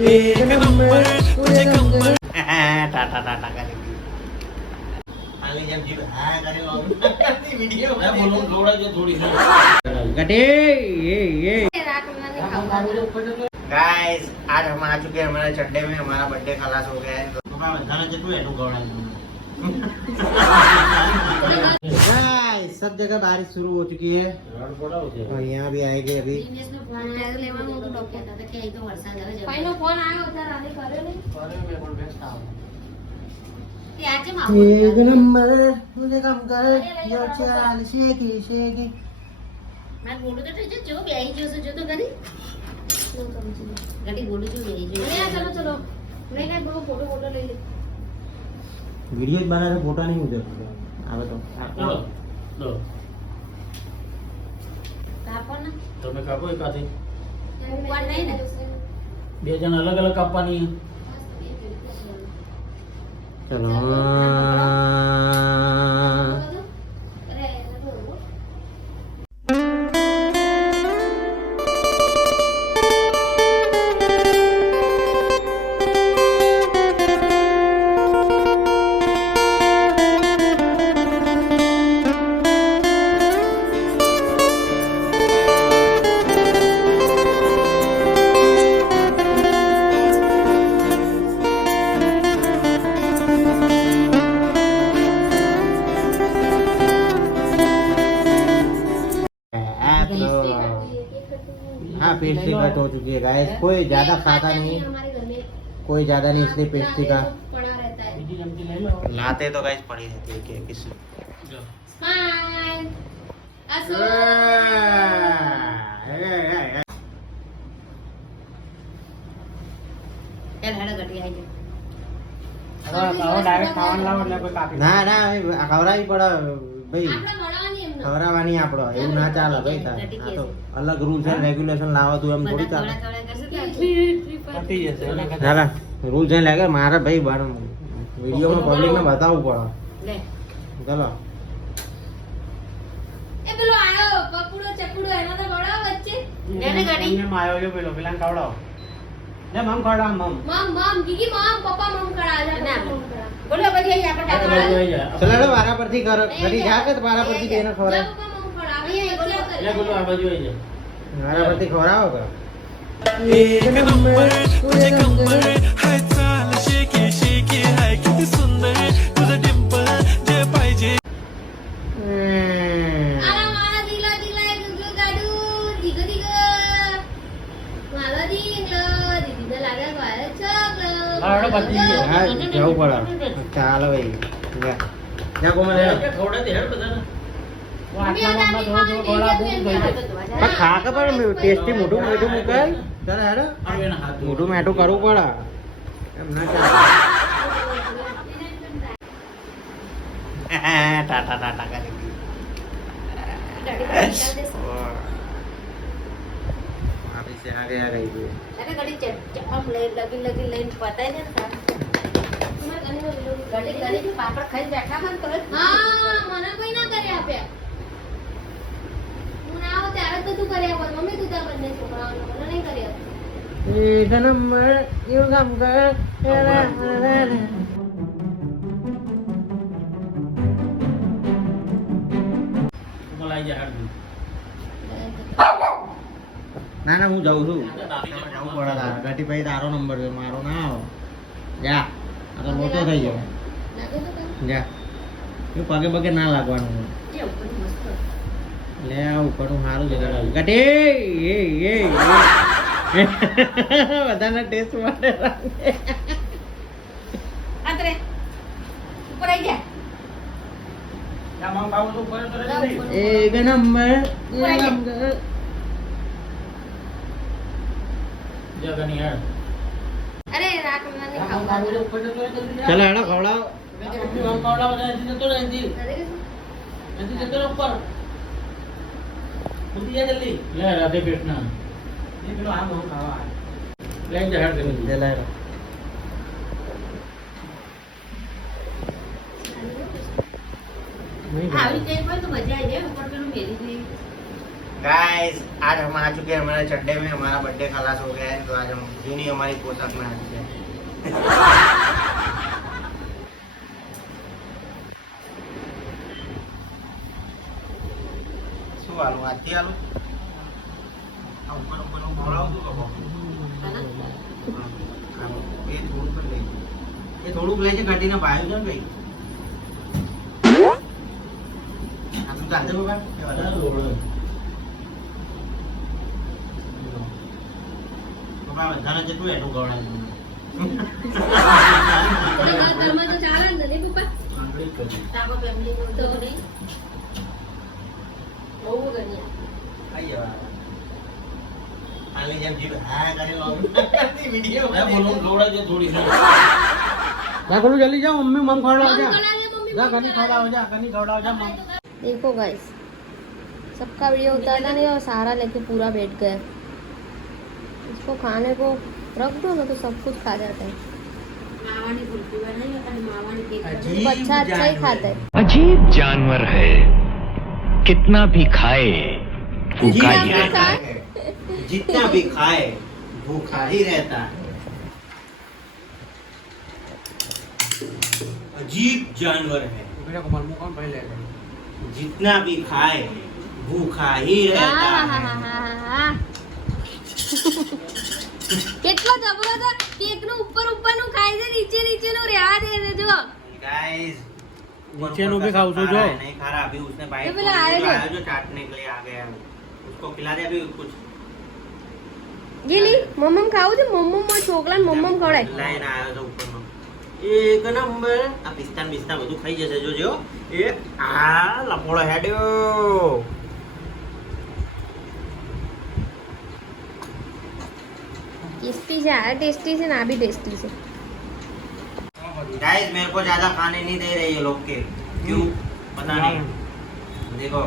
एक नंबर तुझे नंबर टाटा टाटा करेगी खाली जब जीव हां करे वीडियो मैं बोलूं थोड़ा जो थोड़ी गटे ये गाइस आज हम आ चुके हैं हमारे चड्डे में हमारा बर्थडे खलास हो गया है तो मैं बधाना जतू एटू गवड़ा गाइस सब जगह बारिश शुरू हो चुकी है और यहाँ भी आएगी अभी एक नंबर मुझे कम कर यो चाल शेकी शेकी मैं बोलू तो जो बेही जो से जो तो गरी गड़ी बोलू जो बेही जो चलो चलो नहीं काय बोलो फोटो फोटो ले ले वीडियो बना रहे फोटो नहीं उधर आवे तो चलो लो કાપો ને તમે કાપો એકાથી ઉપર નહીં ને બે જણ અલગ અલગ કાપવાની चलो हाँ पेस्ट्री कट हो चुकी है गाइस कोई ज्यादा खाता नहीं कोई ज्यादा नहीं इसलिए पेस्ट्री का पड़ा रहता है બીજી ચમચી લઈ લો लाते तो गाइस पड़ी रहती है केक किसी જો સ્માઈલ આસો ચાલ હેડો ગટી આવી ડાયરેક્ટ ખાવાનું લાવો એટલે કોઈ કાપી ના ના ખવડાવી પડે ભાઈ આપણે મળવાની એમને ખવડાવવાની આપણો એવું ના ચાલે ભાઈ તારે આ તો અલગ રૂલ્સ એન્ડ રેગ્યુલેશન લાવો તું એમ થોડી ચાલે થોડા કરશે પતી જશે એને ચાલે રૂલ્સ એન્ડ લાગે મારે ભાઈ વિડીયોમાં પબ્લિકને બતાવવું પડે લે ચલો એ પેલો આયો પકડો ચકડો એનો તો બડાવ વચ્ચે એને ગાડી એમને માયો જો પેલો પેલાને ખવડાવો લે મમ ખવડાવ મમ મમ ગીગી મમ પપ્પા મમ કરા ના બોલો બધી અહીં આપણે આ બાજુ આવી જા ચલો વારા પરથી કર ઘડી જા કે વારા પરથી બેને ખવડાવ લે બોલો આ બાજુ આવી જા વારા પરથી ખવડાવો કે एक नंबर तुझे कंबर हाय चाल शेकी शेकी हाय किती सुंदर तुझं डिंपल जे पाहिजे आला माला दिला दिला गुगु गाडू दिग दिग माला दिंगलो दीदीने लागल वाळ चोगलो હાડો પતી ગયો હા જવું પડે ચાલો ભાઈ જા જા કોમલ ખવડા દે હેડ બધાને હું આટલા મમ્મા થોડો થોડો ખવડાવ દઉં થઈ જાય પણ ખા કે પણ ટેસ્ટી મોઢું મોઢું મુકાય ચાલ હેડો આવે એના હાથ મોઢું મેઠું કરવું પડે એમ ના ચાલે ટાટા ટાટા કરેગી वापस से आ गया गई थी अरे गाड़ी चप्पम ले लगी लगी लाइन पता है ना गाड़ी गाड़ी पापड़ खाई बैठा मन तो हां મને કોઈ ના કરે આપ્યા હું ના આવો ત્યારે તો તું કરે આપો મમ્મી તું તા બંને છોકરાઓને મને નહીં કરે एक नंबर यू कम कर મલાઈ જા હેડ ના ના હું જાઉં છું જવું પડે તારે ઘટી પછી તારો નંબર છે મારો ના આવે જા આ તો મોટો થઈ ગયો લાગે તો કામ જા એ પગે પગે ના લાગવાનું એ ઉપર મસ્ત લે આ ઉપરનું સારું છે ઘટે એ બધાના ટેસ્ટ માટે આતરે ઉપર આવી જા જા મમ ખાવું તો ઉપર કરે એક નંબર જગની હેડ અરે રાખ મને ખાવ ચલો હેડો ખવડાવો મમ ખવડાવ ને જતો રહે જી અરે જતો રહે ઉપર ઉઠી જા જલ્દી લે રાધે પેટના એ પેલો આ મમ ખાવા લે જા હેડ કરી ચલો હેડો આવી જાય પણ તો મજા આવી જાય ઉપર પેલું મેરી गाइस आज हम आ चुके हैं हमारे चड्डे में, हमारा बर्थडे खलास हो गया है, तो आज हम जूनी हमारी पोशाक में आ चुके हैं। શું આલું આથી આલું આ ઉપર ઉપર બોલાવું છું લોકો એ થોડુંક જ લઈ એ થોડુંક લઈ છે ઘટીને ભાઈ છે ને ભાઈ આ તું ચાલશે બાબા કે વધારે લોડો. બાબા બધાને જેટલું એટલું ગવડાવી તમારા ઘરમાં તો ચાલે જ ને પપ્પા આંગળી કરી. તાપા ફેમિલી તો નહીં બહુ ગણ્યા આઈ જવા આલી જેમ જીવ હા કરી લો વિડિયો લે બોલો લોડા જે થોડી છે. જા કરું જલ્દી જાઓ મમ્મી મમ ખવડાવ જા मम्मी જા કની ખવડાવ જા કની ખવડાવ જા મમ देखो गाइस सबका वीडियो उतारा नहीं और सारा लेके पूरा बैठ गया। इसको खाने को रख दो ना तो सब कुछ खा जाता है। तो अच्छा अच्छा ही खाता है। अजीब जानवर है, कितना भी खाए भूखा ही जितना भी रहता है। खाए। जितना भी खाए भूखा ही रहता है। अजीब जानवर है, जितना भी खाए भूखा ही रहता है। કેટલો જબરો તો કેક નું ઉપર ઉપર નું ખાય છે નીચે નીચે નું રહેવા દે છે જો गाइस नीचे नो भी खाओ तो जो। नहीं खा रहा अभी उसने भाई तो पहले आए थे। जो चाटने के लिए आ गया है उसको खिला दे अभी कुछ ગીલી મમ્મમ ખાવું છે મમ્મમ માં છોકરાને મમ્મમ ખવડાય લાઈન આવ્યો છે ઉપરનો એક નંબર આ પિસ્તા બિસ્તા બધું ખાઈ જશે જોજો એ આ લપોળો હેડ્યો टेस्टी से आ टेस्टी से ना भी टेस्टी से गाइस मेरे को ज्यादा खाने नहीं दे रहे ये लोग के क्यों पता नहीं देखो